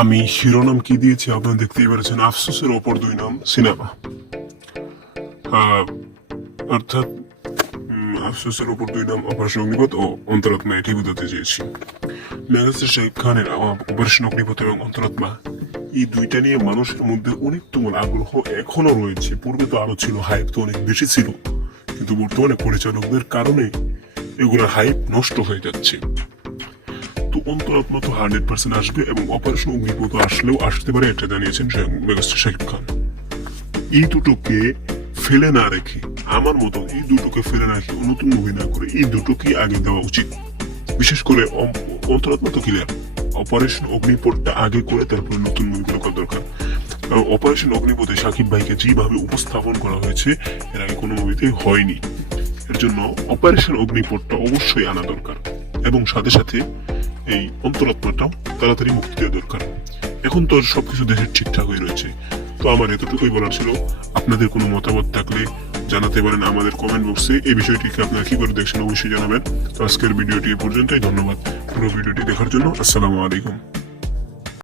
আমি শিরোনাম কি দিয়েছি আপনারা দেখতেই পেরেছেন। আফসোসের অপর দুই নাম, সিনেমা। অর্থাৎ আফসোসের অপর দুই নাম, অপারেশন অগ্নিপথ ও অন্তরাত্মা এটি বোঝাতে চেয়েছি। খানের অপারেশন অগ্নিপথ এবং অন্তরাত্মা এই দুইটা নিয়ে মানুষের মধ্যে অনেক আগ্রহ এখনও রয়েছে। পূর্বে তো আরও ছিল হাইপ তো অনেক বেশি ছিল। কিন্তু বর্তমানে পরিচালকদের কারণে এগুলোর হাইপ নষ্ট হয়ে যাচ্ছে। তো অন্তরাত্মা তো হান্ড্রেড পার্সেন্ট আসবে এবং অপারেশন অগ্নিপথ আসলেও আসতে পারে, এটা জানিয়েছেন মেগাস্টার শাহিদ খান। এই দুটোকে ফেলে না রেখে, আমার মতো এই দুটোকে ফেলে না রেখে নতুন মুভি না করে এই দুটোকে আগে দেওয়া উচিত। বিশেষ করে অন্তরাত্মা তো ক্লিয়ার অপারেশন অগ্নিপথটা আগে করে তারপরে নতুন মুভিগুলো করা দরকার। কারণ অপারেশন অগ্নিপথে সাকিব ভাইকে যেভাবে উপস্থাপন করা হয়েছে, এর আগে কোনো মুভিতে হয়নি। এর জন্য অপারেশন অগ্নিপথটা অবশ্যই আনা দরকার। এবং সাথে সাথে এই অন্তরাত্মাটাও তাড়াতাড়ি মুক্তি দেওয়া দরকার। এখন তো সবকিছু দেশের ঠিকঠাক হয়ে রয়েছে। তো আমার এতটুকুই বলার ছিল। আপনাদের কোনো মতামত থাকলে জানাতে পারেন আমাদের কমেন্ট বক্সে এই বিষয়টিকে আপনারা কি করে দেখছেন অবশ্যই জানাবেন। তো আজকের ভিডিওটি এ পর্যন্তই। ধন্যবাদ। পুরো ভিডিওটি দেখার জন্য আসসালামু আলাইকুম।